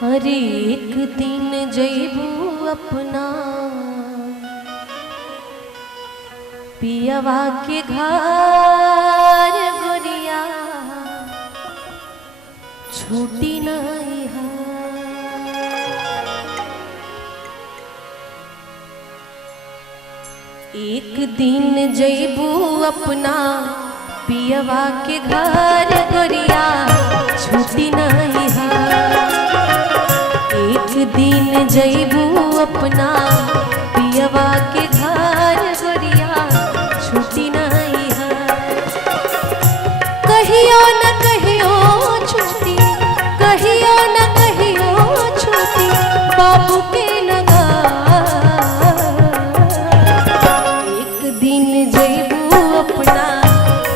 अरे एक दिन जैबू अपना पियवा के घर गोरिया, छूटी नहीं है। एक दिन जैबू अपना पियवा के घर गोरिया, छूटी नहीं है। एक दिन जैबू अपना पियवा के घर गोरिया, छूटी नहीं है। कहियो न कहियो छूटी, कहियो न कहियो छूटी बाबू के नगार। एक दिन जैबू अपना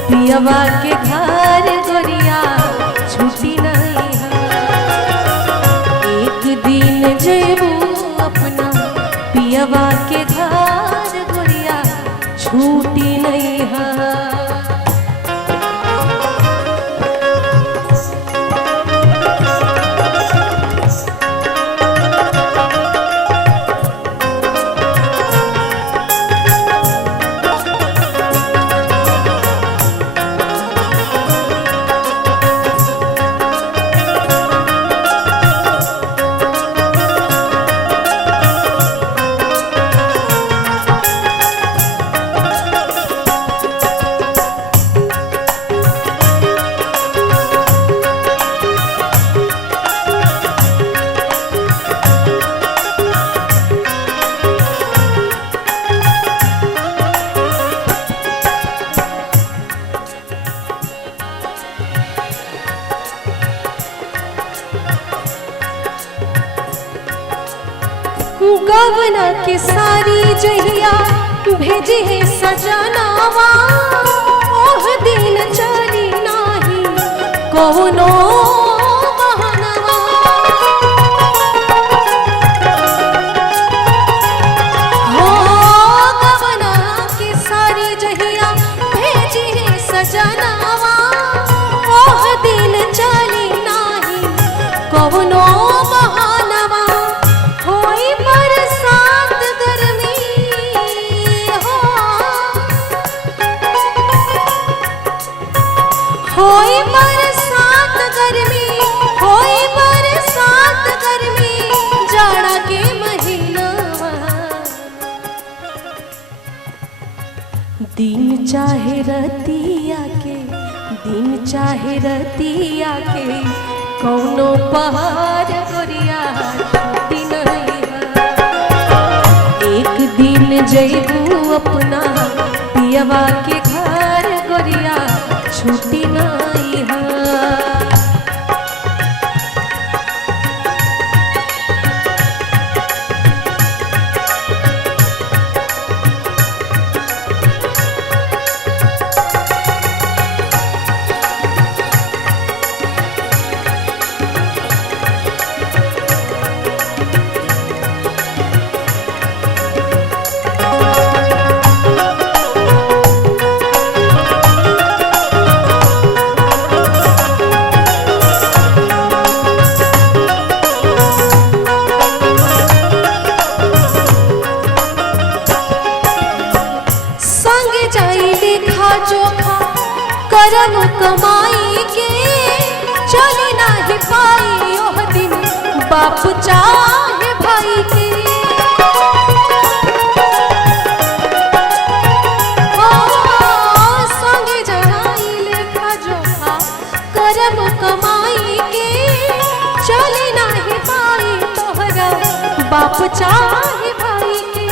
पियवा के घर गोरिया, छूटी नहीं है। एक दिन जैबू अपना पियवा के घर गोरिया, छूटी नहीं है। गवना के सारी जहिया भेजे है सजनावा, ओह दिन चली नाही कौनो बहनवा। हो गवना के सारी जहिया भेजे है सजनावा, ओह दिन चली नाही कौनो बहनवा। होई बरसात गर्मी हो, होई बरसात गर्मी, होई बरसात गर्मी जाड़ा के महीनावा। दिन चाहे रतिया के, दिन चाहे रतिया के कौनो पहाड़ गोरिया, छूटी नहीं है। एक दिन जैबू अपना पियवा के घर गोरिया, छूटी नहीं है। करम कमाई के चली नहीं पाई, ओह दिन बाप चाहे भाई के। संगे जराई लेखा जोखा करम कमाई के चली नहीं पाई, तोहरा बाप चाहे भाई के।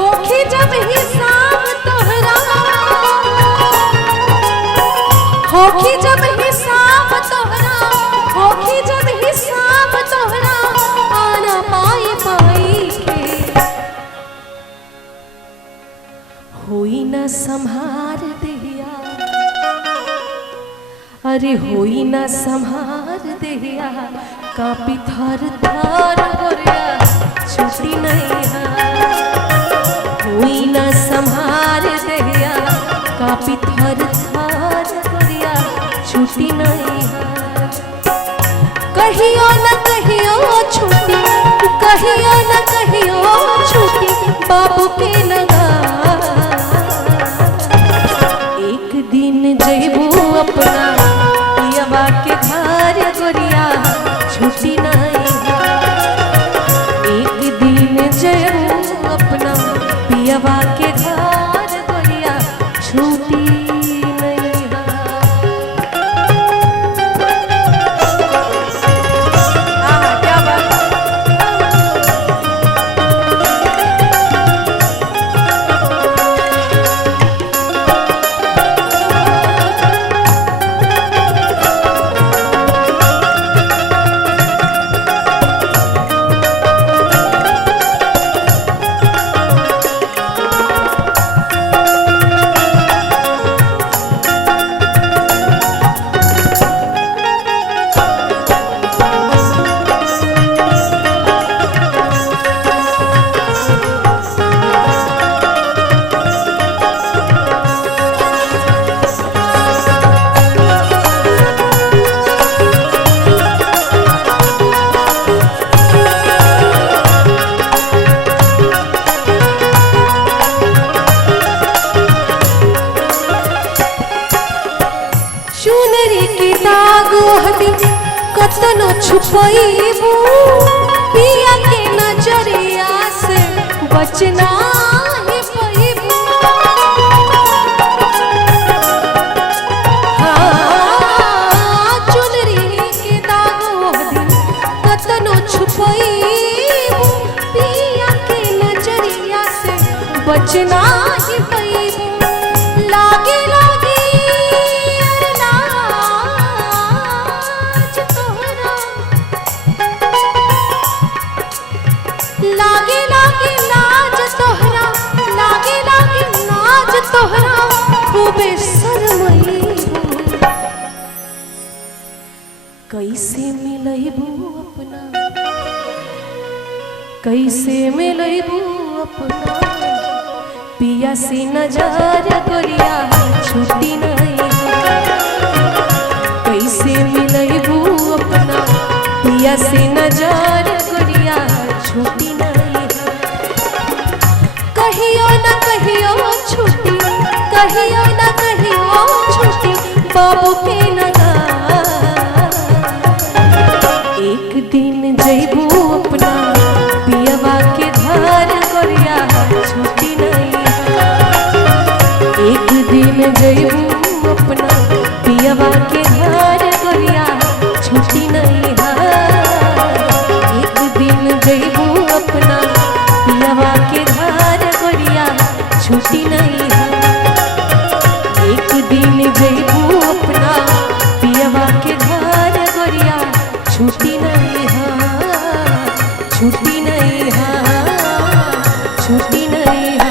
होखी जब हिसाब तोहरा, होखी जब हिसाब तोहरा, होखी जब हिसाब तोहरा आना पाई पाई के। होई न संभार देहिया, अरे होई न संभार देहिया, कापी थर थर गोरिया, छूटी नहीं है। होई न संभार देहिया, कापी थर थर गोरिया, छूटी नहीं है। कहियो न कहियो छूटी, कहियो न कहियो छूटी बाबू के नगार। एक दिन जइबू अपना पियवा के घर गोरिया छूटी नहीं। एक दिन जइबू अपना पियवा के घर गोरिया छूटी नहीं। क्या बात। कतनो छुपैबू पिया के नजरिया से बचना ही पैबू। हाँ, चुनरी के दागो दिन कतनो छुपैबू पिया के नजरिया से बचना ही पैबू। लागे लागे लागे लागे लाज तोहरा, लागे लागे लाज तोहरा खूबे शरमैबू। कैसे मिलैबू अपना, कैसे मिलैबू अपना पिया से नजर गोरिया छूटी नहीं। कैसे मिलैबू अपना पिया से नजर गोरिया छूटी नहीं। कहियो न कहियो छूटी, कहियो न कहियो छूटी बाबू के नगार। एक दिन जइबू अपना पियवा के घर गोरिया छूटी नहीं। एक दिन जइबू अपना पियवा के घर गोरिया छूटी नहीं। एक दिन जइबू अपना पियवा के घर गोरिया छूटी नहीं। एक दिन जइबू अपना पियवा के घर गोरिया छूटी नहीं। छूटी नहीं, छूटी नहीं।